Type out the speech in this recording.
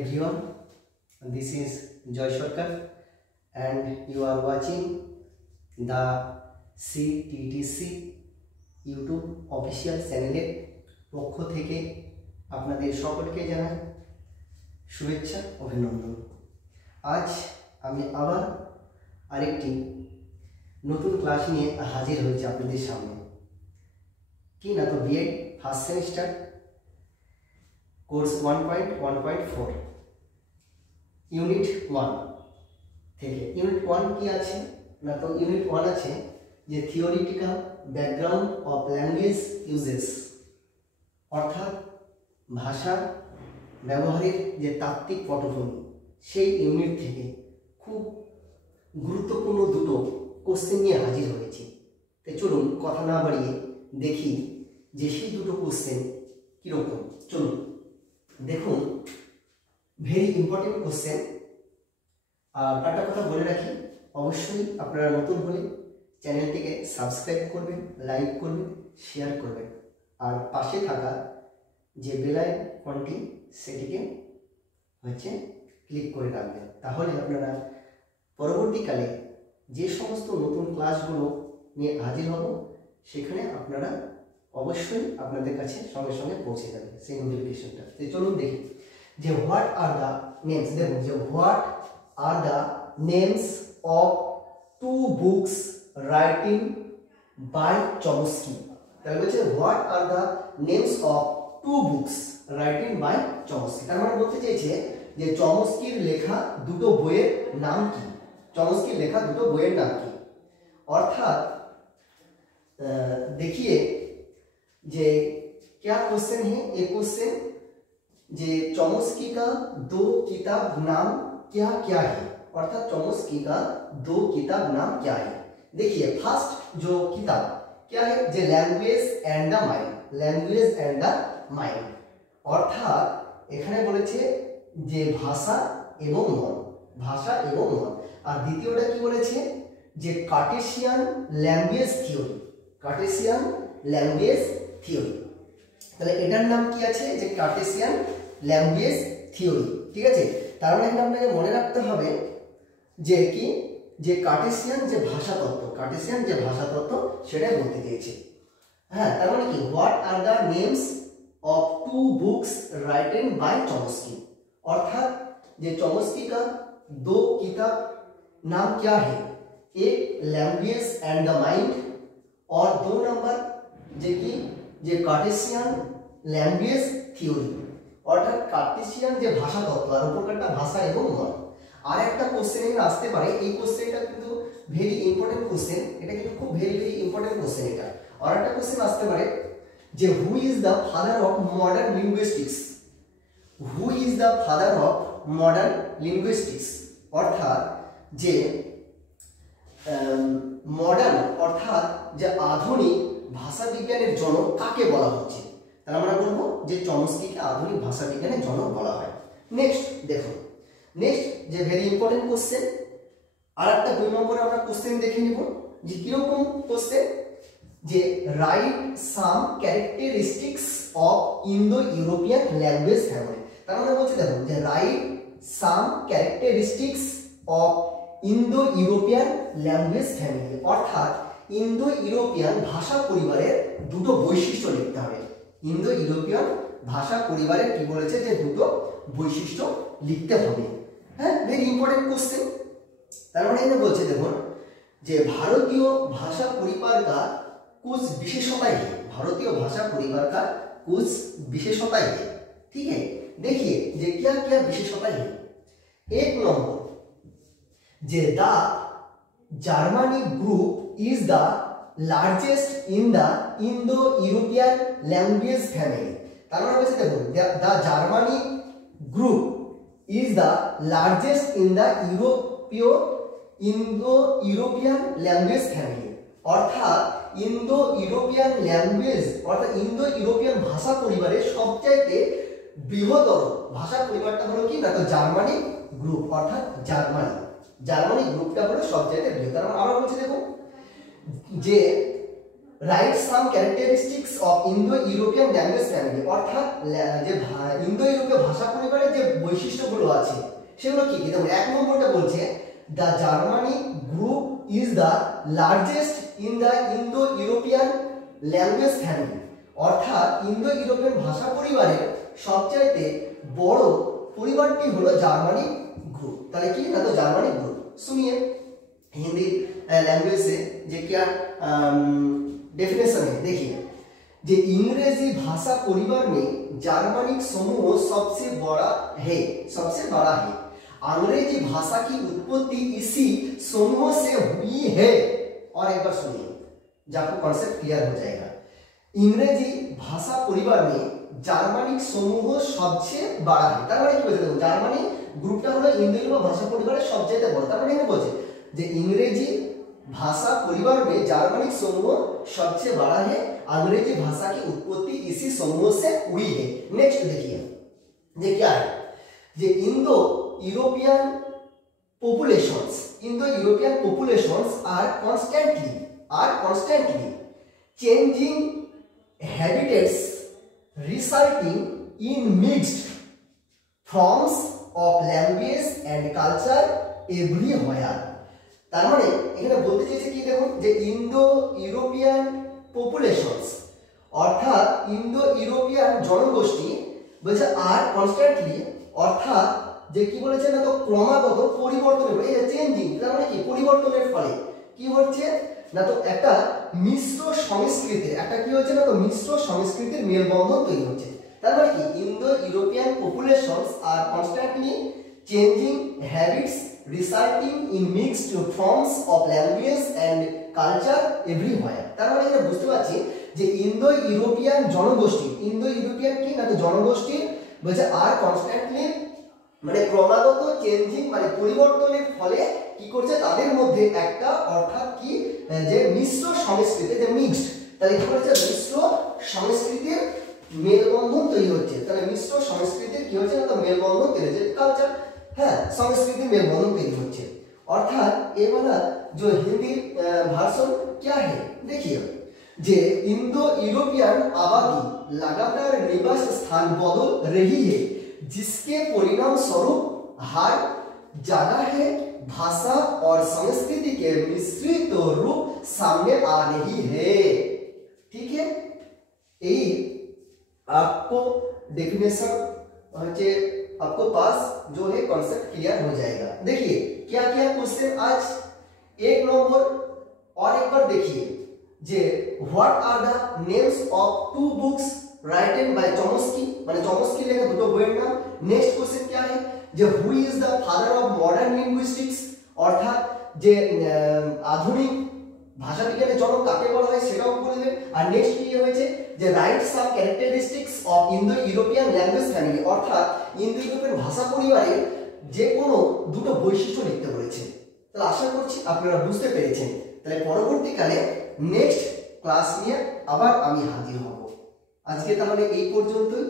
everyone, this is Joy Sarkar and you are watching the CTTC YouTube official channel পক্ষ থেকে আপনাদের সকলকে জানাই শুভেচ্ছা অভিনন্দন। আজ আমি আবার আরেকটি নতুন ক্লাস নিয়ে হাজির হয়েছি আপনাদের সামনে। কি না তো BEd first semester course 1.1.4 unit 1 থেকে। ইউনিট 1 কি আছে না তো ইউনিট 1 আছে যে theoretical background of language uses, অর্থাৎ ভাষা ব্যবহারের যে তাত্ত্বিক পটভূমি, সেই ইউনিট থেকে খুব গুরুত্বপূর্ণ দুটো কোশ্চেন নিয়ে হাজির হয়েছি। তাই চলুন কথা না বাড়িয়ে দেখি যে সেই দুটো কোশ্চেন কীরকম। চলুন দেখুন, ভেরি ইম্পর্টেন্ট কোশ্চেন। আর একটা কথা বলে রাখি, অবশ্যই আপনারা নতুন হলে চ্যানেলটিকে সাবস্ক্রাইব করবেন, লাইক করবেন, শেয়ার করবেন, আর পাশে থাকা যে বেল আইকনটি সেটিকে ক্লিক করে রাখবেন। তাহলে আপনারা পরবর্তীকালে যে সমস্ত নতুন ক্লাসগুলো নিয়ে হাজির হব সেখানে আপনারা অবশ্যই আপনাদের কাছে সঙ্গে সঙ্গে পৌঁছে যাবে সেই নোটিফিকেশনটা। তো চলুন দেখি যে হোয়াট আর দ্য নেমস। দেখুন যে what are the names of two books writing by Chomsky. তাহলে বলছে what are the names of two books writing by Chomsky. তার মানে বলতে চেয়েছে যে চমস্কির লেখা দুটো বইয়ের নাম কি, চমস্কির লেখা দুটো বইয়ের নাম কি। অর্থাৎ देखिए जे क्या क्वेश्चन है, ये क्वेश्चन जे चॉम्स्की का दो किताब नाम क्या क्या है, अर्थात चॉम्स्की का दो किताब नाम क्या है। देखिए फर्स्ट जो किताब क्या है, जे language and the mind, language and the mind, अर्थात এখানে বলেছে যে ভাষা এবং মন, ভাষা এবং মন। আর দ্বিতীয়টা কি বলেছে যে Cartesian language theory, Cartesian language theory. তাহলে এটার নাম কি আছে যে কার্টেসিয়ান ল্যাঙ্গুয়েজ থিওরি। ঠিক আছে, তার মানে এখানে আপনাকে মনে রাখতে হবে যে কি যে কার্টেসিয়ান যে ভাষাতত্ত্ব, কার্টেসিয়ান যে ভাষাতত্ত্ব সেটাই বলতে চেয়েছে। হ্যাঁ, তার মানে কি what are the names of two books written by Chomsky, অর্থাৎ যে चॉम्स्की का दो किताब नाम क्या है, एक लैंग्वेज एंड द माइंड और दो नंबर जे की जे कार्टेशियन लैंग्वेज থিওরি, অর্থাৎ কার্টেশিয়ান যে ভাষা তত্ত্ব আর উপরকারটা ভাষা এবং মন। আর একটা কোশ্চেন এখানে আসতে পারে, এই কোশ্চেনটা কিন্তু ভেরি ইম্পর্টেন্ট কোশ্চেন, এটা কিন্তু খুব ভেরি ইম্পর্টেন্ট কোশ্চেন এটা। আর একটা কোশ্চেন আসতে পারে যে who is the father of modern linguistics, who is the father of modern linguistics, অর্থাৎ যে মডার্ন অর্থাৎ যে আধুনিক ভাষা বিজ্ঞানের জনক কাকে বলা হচ্ছে। তাহলে আমরা বলবো যে চমস্কিকে আধুনিক ভাষা বিজ্ঞানের জনক বলা হয়। নেক্সট দেখুন, নেক্সট যে ভেরি ইম্পর্টেন্ট কোশ্চেন, আর একটা 2 নম্বরে আমরা কোশ্চেন দেখে নিব যে কিরকম কোশ্চেন, যে write some characteristics of Indo European language family. তার মানে বলছে দেখুন যে write some characteristics of Indo European language family, অর্থাৎ ইন্দো ইউরোপিয়ান ভাষা পরিবারের দুটো বৈশিষ্ট্য লিখতে হবে। ইন্দো ইউরোপিয়ান ভাষা পরিবারের কি বলেছে যে দুটো বৈশিষ্ট্য লিখতে হবে। হ্যাঁ, ভেরি ইম্পর্টেন্ট কোশ্চেন। তার মানে এখানে বলছে দেখুন যে ভারতীয় ভাষা পরিবার का कुछ विशेषताएं है, भारतीय भाषा परिवार का कुछ विशेषताएं है। ठीक है, देखिए जे क्या क्या विशेषताएं है। एक number J the Germany group is the largest in the Indo European language family. তার মানে বলছে দেখুন the Germany group is the largest in the Indo European language family, অর্থাৎ ইন্দো ইউরোপিয়ান ল্যাঙ্গুয়েজ অর্থাৎ ইন্দো ইউরোপিয়ান ভাষা পরিবারের সবচাইতে বৃহত্তর ভাষা পরিবারটা হলো কি না তো জার্মানি গ্রুপ, অর্থাৎ জার্মানি, জার্মানি গ্রুপটা হলো সবচাইতে বৃহত্তর। আমরা বলছি দেখুন যে write some characteristics of Indo European language family, অর্থাৎ যে ইন্দো ইউরোপীয় ভাষা পরিবারের যে বৈশিষ্ট্যগুলো আছে সেগুলো কি কি? দেখুন, এক নম্বরটা বলছে the Germanic group is the largest in the Indo European language family, অর্থাৎ ইন্দো ইউরোপিয়ান ভাষা পরিবারের সবচাইতে বড় পরিবারটি হলো জার্মানিক ग्रुप। তাহলে কি না, তো জার্মানিক ग्रुप। सुनिए हिंदी लैंग्वेज से जे क्या डेफिनेशन है, देखिए जे इंग्रेजी भाषा परिवार में जार्मनिक समूह सबसे बड़ा है, सबसे बड़ा है। अंग्रेजी भाषा की उत्पत्ति इसी समूह से हुई है। और एक बार सुनिए, जब आपको कॉन्सेप्ट क्लियर हो जाएगा। इंग्रेजी भाषा परिवार में জার্মানিক সমূহ সবচেয়ে বড় হয়, তার মানে কি বলছে? দেখো, জার্মানি গ্রুপটা হলো ইন্দো ইউরোপীয় ভাষা পরিবারের সবচেয়ে বড়। তার মানে কি বলছে যে इंग्रेजी भाषा परिवार में जार्मनिक समूह सबसे बड़ा है, अंग्रेजी भाषा की उत्पत्ति इसी समूह से हुई है। नेक्स्ट देखिए ये क्या है, जे Indo European populations are constantly changing habitats resulting in mixed forms of language and culture everywhere। তার মানে এখানে বলতে চাইছে কি, দেখুন যে ইন্দো ইউরোপিয়ান পপুলেশনস অর্থাৎ ইন্দো ইউরোপিয়ান জনগোষ্ঠী বলছে আর কনস্ট্যান্টলি, অর্থাৎ যে কি বলেছে না, তো ক্রমাগত পরিবর্তনের, এই যে চেঞ্জিং, তার মানে কি পরিবর্তনের ফলে কি হচ্ছে না, তো একটা মিশ্র সংস্কৃতির একটা কি হচ্ছে না, তো মিশ্র সংস্কৃতির মেলবন্ধন তৈরি হচ্ছে। তার মানে কি Indo European populations R constantly changing habits resulting in mixed forms of language and culture everywhere। তার মানে আমরা বুঝতে পারছি যে ইন্দো ইউরোপিয়ান জনগোষ্ঠী, ইন্দো ইউরোপিয়ান কি না, তো জনগোষ্ঠী বলছে আর কনস্ট্যান্টলি মানে ক্রমাগত চেঞ্জিং মানে পরিবর্তনের ফলে কি করছে তাদের মধ্যে একটা, অর্থাৎ কি যে মিশ্র সংস্কৃতি, যে মিক্সড, তাহলে কি করেছে মিশ্র সংস্কৃতির মেলবন্ধন তৈরি হচ্ছে। তাহলে মিশ্র সংস্কৃতির কি হচ্ছে না, তো মেলবন্ধন তৈরি হচ্ছে, কালচার, হ্যাঁ संस्कृति में बंधन तैयारी होती है। अर्थात ये वाला जो हिंदी भाषण क्या है, देखिए जे इंडो यूरोपियन आबादी लगातार निवास स्थान बदल रही है, जिसके परिणाम स्वरूप हर जगह है भाषा और संस्कृति के मिश्रित रूप सामने आ रही है। ठीक है, यही आपको डेफिनेशन आपको पास जो है कॉन्सेप्ट क्लियर हो जाएगा। देखिए क्या क्या क्वेश्चन आज, एक नंबर और एक बार देखिए जे what are the names of two books written by Chomsky, माने चॉम्स्की लेखा দুটো বইয়ের নাম। নেক্সট কোশ্চেন क्या है, যে who is the father of modern linguistics, অর্থাৎ যে আধুনিক ভাষা বিজ্ঞানের জনক কাকে বলা হয় সেটাও বলবেন। আর নেক্সট কি হয়েছে যে write some characteristics of Indo European language family, অর্থাৎ ইন্দো ইউরোপিয়ান ভাষা পরিবারের যে কোনো দুটো বৈশিষ্ট্য লিখতে বলেছে। তাহলে আশা করছি আপনারা বুঝতে পেরেছেন। তাহলে পরবর্তীকালে নেক্সট ক্লাস নিয়ে আবার আমি হাজির হব। আজকে তাহলে এই পর্যন্তই।